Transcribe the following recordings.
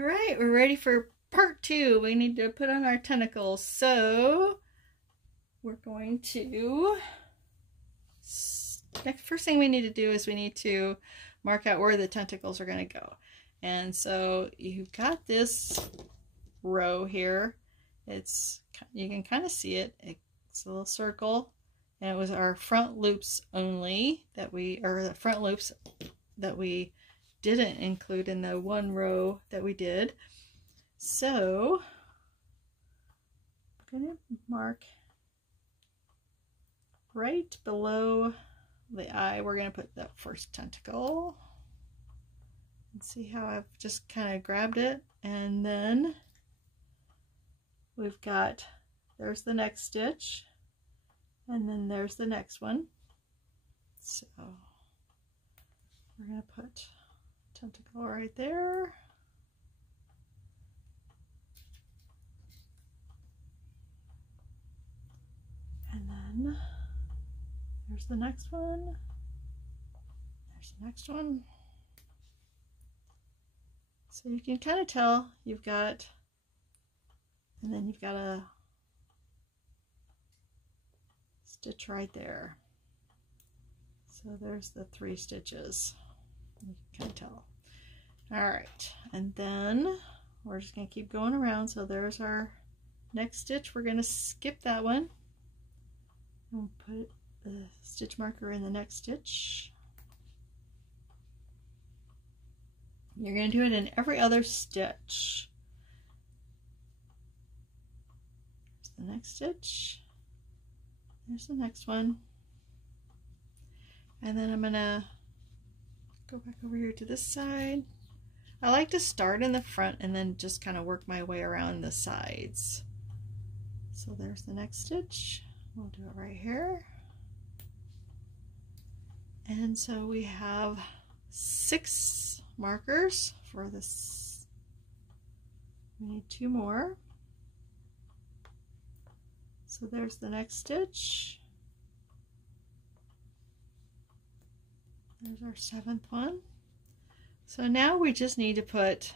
All right, we're ready for part 2. We need to put on our tentacles. So we're going to, first thing we need to do is we need to mark out where the tentacles are going to go. And so you've got this row here. You can kind of see it. It's a little circle, and it was our front loops only the front loops that we didn't include in the one row that we did. So I'm going to mark right below the eye. We're going to put the first tentacle. And see how I've just kind of grabbed it, and then we've got, there's the next stitch, and then there's the next one. So we're going to put tentacle right there. And then there's the next one. There's the next one. So you can kind of tell you've got, and then you've got a stitch right there. So there's the 3 stitches. You can kind of tell. All right, and then we're just going to keep going around. So there's our next stitch. We're going to skip that one. We'll put the stitch marker in the next stitch. You're going to do it in every other stitch. There's the next stitch. There's the next one. And then I'm going to go back over here to this side. I like to start in the front and then just kind of work my way around the sides. So there's the next stitch. We'll do it right here. And so we have 6 markers for this. We need 2 more. So there's the next stitch. There's our 7th one. So now we just need to put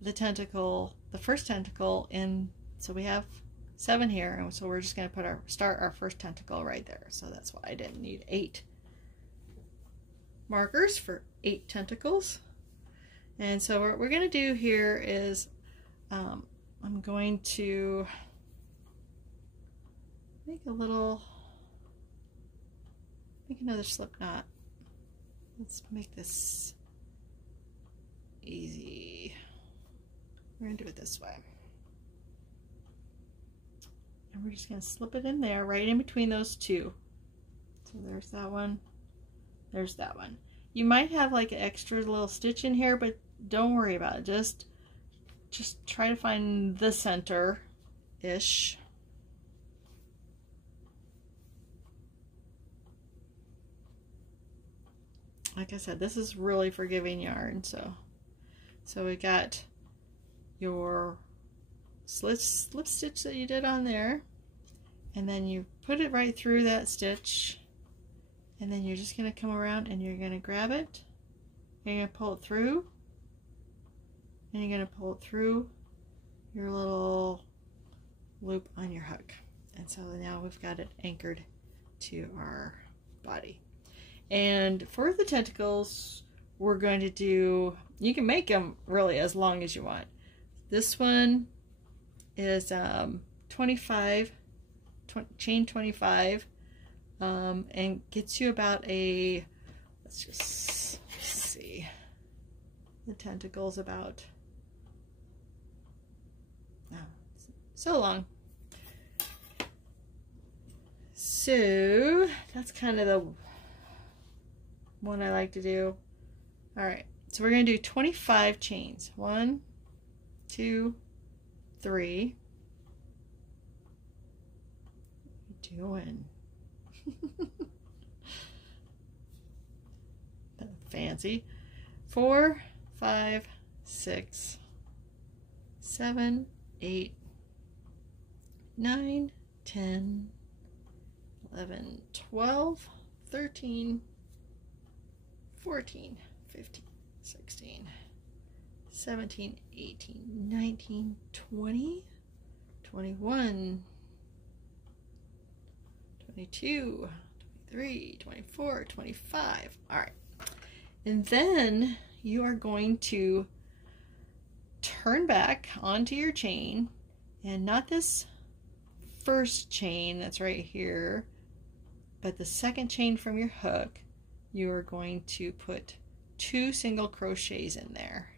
the tentacle, the first tentacle in. So we have 7 here, and so we're just going to start our first tentacle right there. So that's why I didn't need 8 markers for 8 tentacles. And so what we're going to do here is I'm going to make another slip knot. Let's make this easy. We're going to do it this way. And we're just going to slip it in there, right in between those 2. So there's that one. There's that one. You might have like an extra little stitch in here, but don't worry about it. Just try to find the center-ish. Like I said, this is really forgiving yarn. So we got your slip stitch that you did on there, and then you put it right through that stitch, and then you're just going to come around and you're going to grab it, and you're going to pull it through, and you're going to pull it through your little loop on your hook. And so now we've got it anchored to our body. And for the tentacles, we're going to do, you can make them really as long as you want. This one is chain 25, and gets you about a, let's just see, the tentacles about, so long. So that's kind of the one I like to do. All right, so we're going to do 25 chains. 1, 2, 3. What are you doing? Fancy. 4, 5, 6, 7, 8, 9, 10, 11, 12, 13, 14, 15, 16, 17, 18, 19, 20, 21, 22, 23, 24, 25. All right. And then you are going to turn back onto your chain, and not this first chain that's right here, but the second chain from your hook. You are going to put 2 single crochets in there.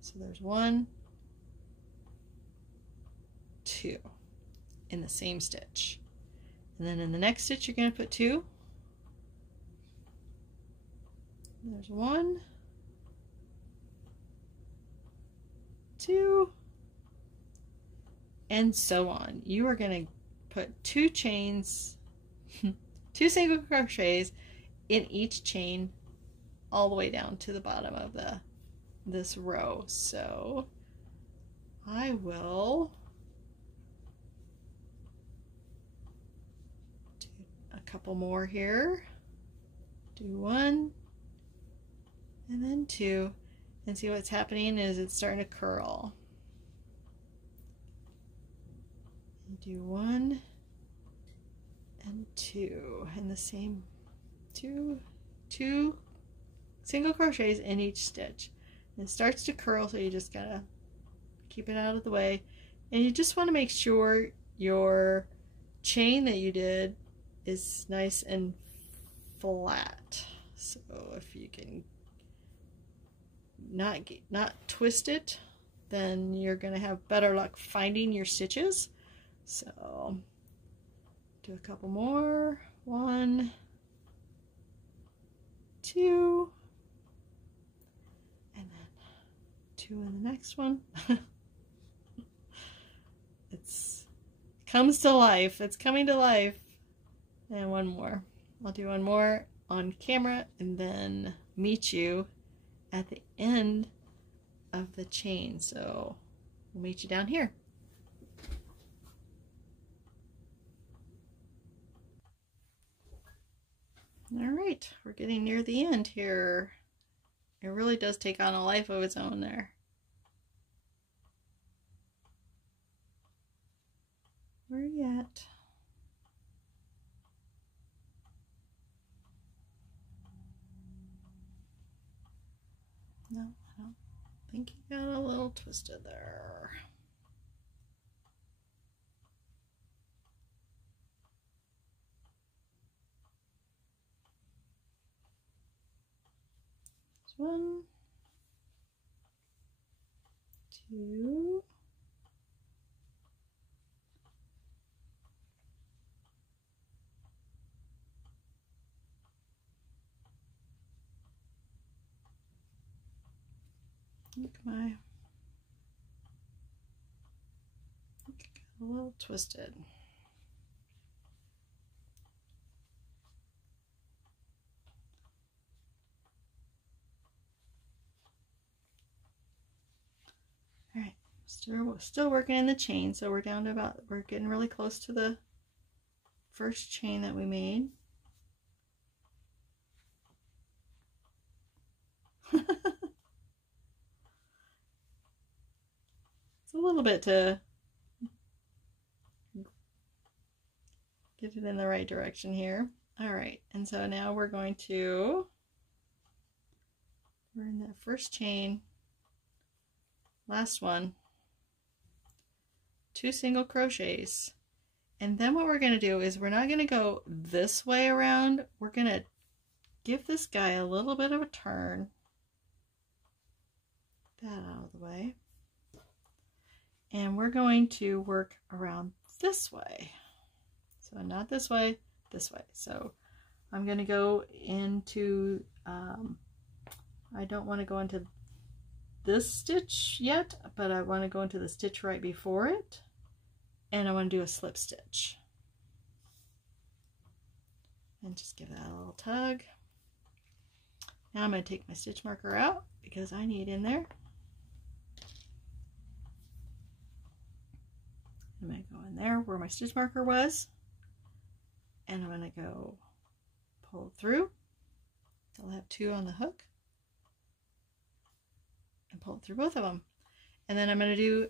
So there's 1, 2 in the same stitch. And then in the next stitch, you're going to put 2. There's 1, 2, and so on. You are going to put 2 chains, 2 single crochets in each chain all the way down to the bottom of this row. So I will do a couple more here. Do 1 and then 2, and see what's happening is it's starting to curl. And do 1 and 2 and the same 2 single crochets in each stitch. And it starts to curl, so you just gotta keep it out of the way, and you just want to make sure your chain that you did is nice and flat. So if you can not twist it, then you're gonna have better luck finding your stitches. So do a couple more. 1, 2, and then 2 in the next one. It's comes to life. It's coming to life. And 1 more. I'll do 1 more on camera and then meet you at the end of the chain. So we'll meet you down here. All right, we're getting near the end here. It really does take on a life of its own there. Where are you at? No, I don't think you got a little twisted there. There's 1, 2, look, got a little twisted. All right, still working in the chain, so we're down to we're getting really close to the first chain that we made. It's a little bit to get it in the right direction here. All right, and so now we're in that first chain, last one, 2 single crochets, and then what we're going to do is we're not going to go this way around. We're going to give this guy a little bit of a turn. That out of the way. And we're going to work around this way. So not this way, this way. So I'm going to go into, I don't want to go into this stitch yet, but I want to go into the stitch right before it, and I want to do a slip stitch. And just give that a little tug. Now I'm going to take my stitch marker out because I need in there. I'm going to go in there where my stitch marker was, and I'm going to go pull through. I'll have 2 on the hook and pull through both of them. And then I'm going to do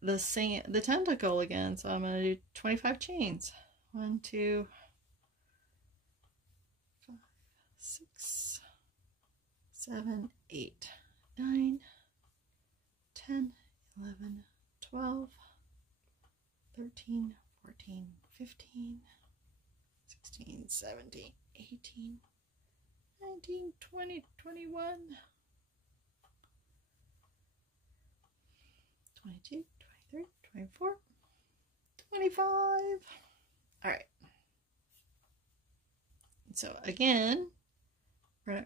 the tentacle again. So I'm going to do 25 chains. 1, 2, 5, 6, 7, 8, 9, 10, 11, 12, 13, 14, 15, 16, 17, 18, 19, 20, 21, 22, 23, 24, 25. All right. So again, we're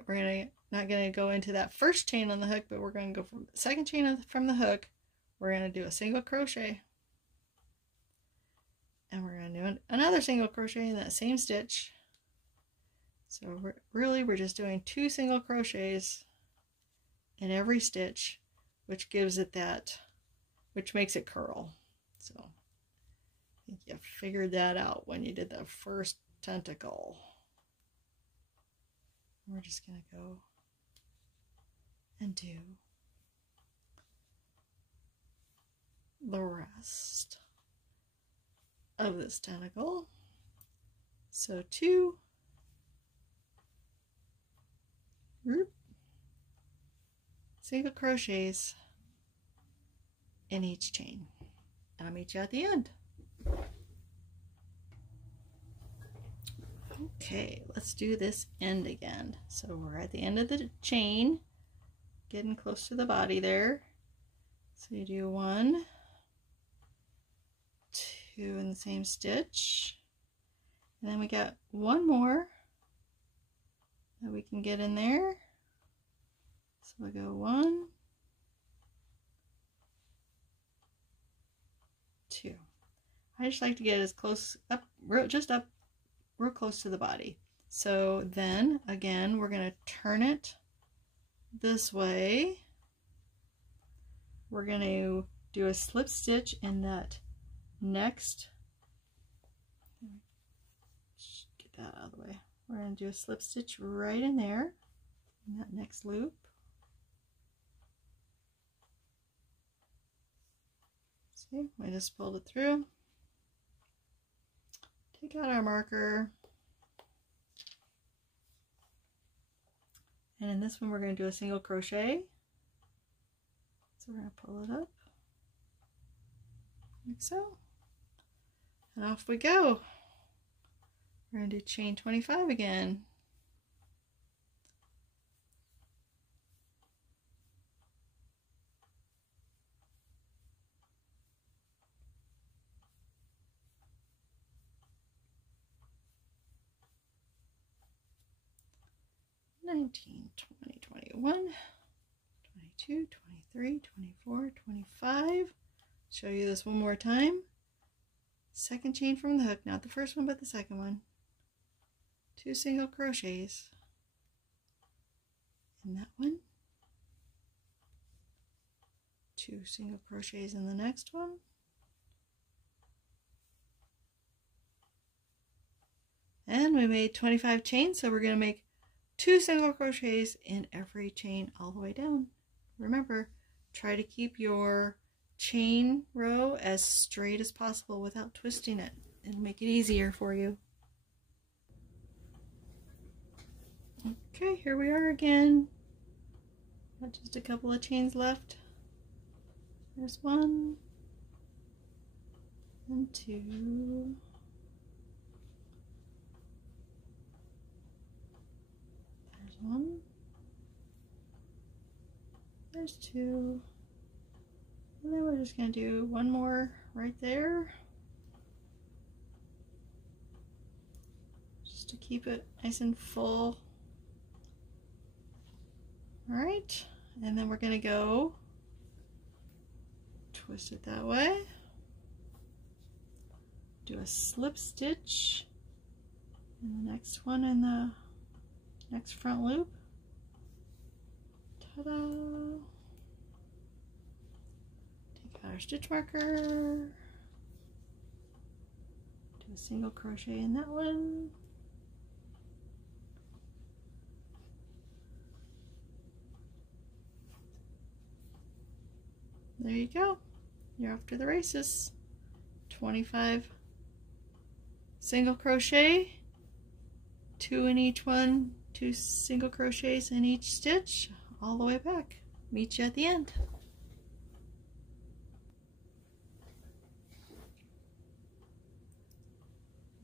not going to go into that first chain on the hook, but we're going to go from the second chain from the hook. We're going to do a single crochet. And we're going to do another single crochet in that same stitch. So we're just doing 2 single crochets in every stitch, which gives it that, which makes it curl. So I think you figured that out when you did the first tentacle. We're just going to go and do the rest of this tentacle. So 2 single crochets in each chain. I'll meet you at the end. Okay, let's do this end again. So we're at the end of the chain, getting close to the body there. So you do 1, 2 in the same stitch, and then we got 1 more that we can get in there. So we'll go 1, 2. I just like to get as close up, just up real close to the body. So then again, we're going to turn it this way. We're going to do a slip stitch in that next, get that out of the way. We're going to do a slip stitch right in there in that next loop. See, we just pulled it through. Take out our marker. And in this one we're going to do a single crochet. So we're going to pull it up like so. And off we go. We're going to do chain 25 again. $19, $20, $21, $22, $23, $24, $25. Show you this one more time. Second chain from the hook, not the first one but the second one. 2 single crochets in that one. 2 single crochets in the next one. And we made 25 chains, so we're going to make 2 single crochets in every chain all the way down. Remember, try to keep your chain row as straight as possible without twisting it. It'll make it easier for you. Okay, here we are again. Got just a couple of chains left. There's 1 and 2. There's 1. There's 2. And then we're just going to do 1 more right there. Just to keep it nice and full. Alright, and then we're going to go twist it that way. Do a slip stitch in the next one in the next front loop. Ta-da! Take out our stitch marker. Do a single crochet in that one. there you go. You're off to the races. 25 single crochet, 2 in each one, 2 single crochets in each stitch, all the way back. Meet you at the end.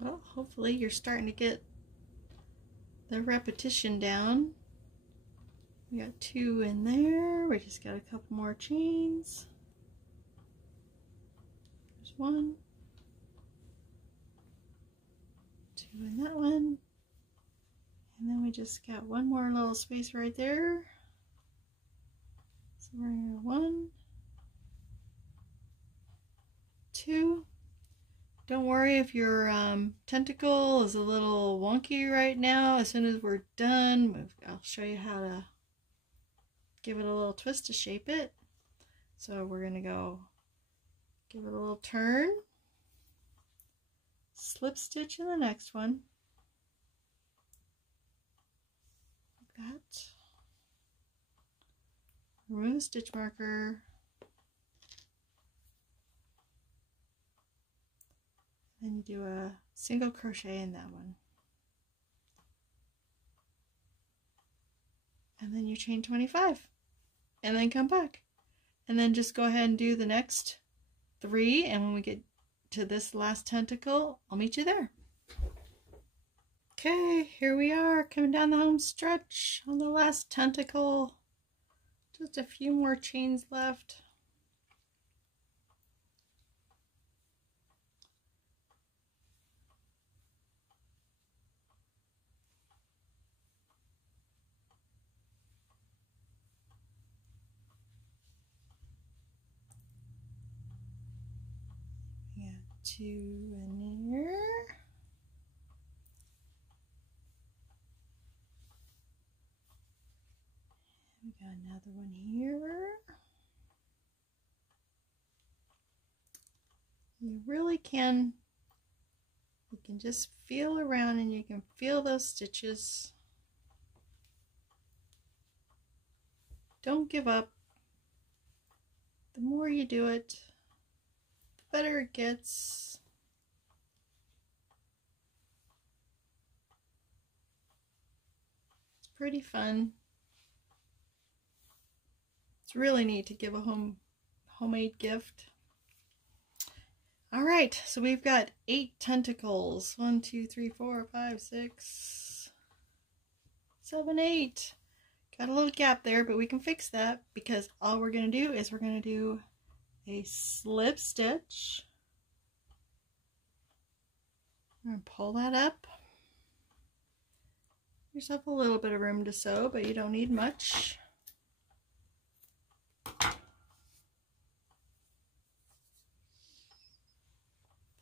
Well, hopefully you're starting to get the repetition down. We got 2 in there. We just got a couple more chains. There's 1, 2 in that one. And then we just got one more little space right there. So we're going to 1, 2. Don't worry if your tentacle is a little wonky right now. As soon as we're done, I'll show you how to give it a little twist to shape it. So we're going to go give it a little turn, slip stitch in the next one, like that. Remove the stitch marker. Then you do a single crochet in that one. And then you chain 25. And then come back. And then just go ahead and do the next 3. And when we get to this last tentacle, I'll meet you there. Okay, here we are coming down the home stretch on the last tentacle. Just a few more chains left. We got 2 in here. We got another one here. You really can, you can just feel around and you can feel those stitches. Don't give up. The more you do it, the better it gets. It's pretty fun. It's really neat to give a homemade gift. All right, so we've got 8 tentacles. 1, 2, 3, 4, 5, 6, 7, 8. Got a little gap there, but we can fix that because all we're going to do is we're going to do a slip stitch. I'm going to pull that up. Give yourself a little bit of room to sew, but you don't need much.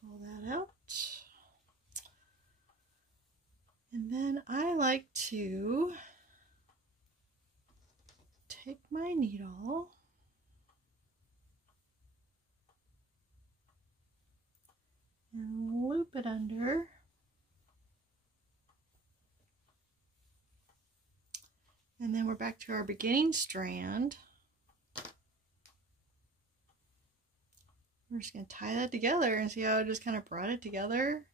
Pull that out. And then I like to take my needle and loop it under, and then we're back to our beginning strand. We're just going to tie that together and see how I just kind of brought it together.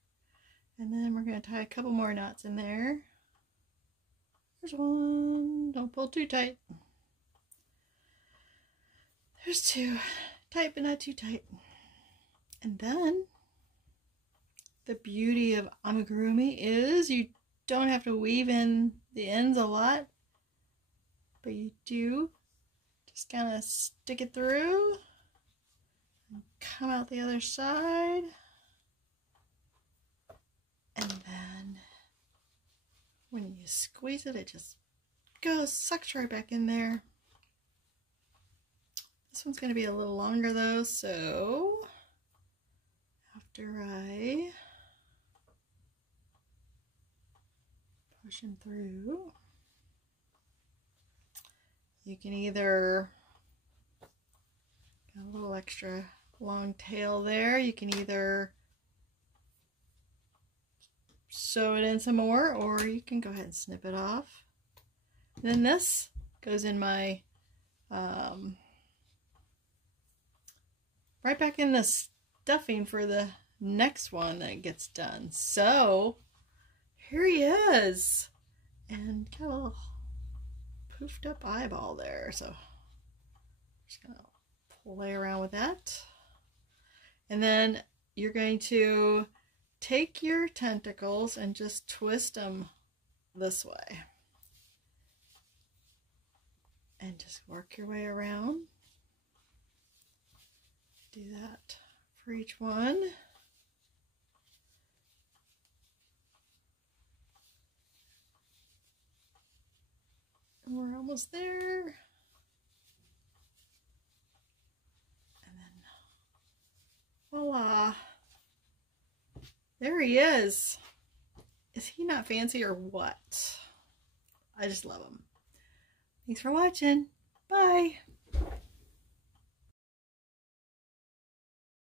And then we're going to tie a couple more knots in there. There's one. Don't pull too tight. There's 2. Tight but not too tight. And then the beauty of amigurumi is you don't have to weave in the ends a lot, but you do just kind of stick it through and come out the other side. And then when you squeeze it, it just goes, sucks right back in there. This one's going to be a little longer though, so after I push them through, you can either, got a little extra long tail there, you can either sew it in some more, or you can go ahead and snip it off. And then this goes in my right back in the stuffing for the next one that gets done. So here he is, and got a little poofed up eyeball there, so I'm just gonna play around with that. And then you're going to take your tentacles and just twist them this way and just work your way around. Do that for each one. And we're almost there. And then voila. There he is. Is he not fancy or what? I just love him. Thanks for watching. Bye.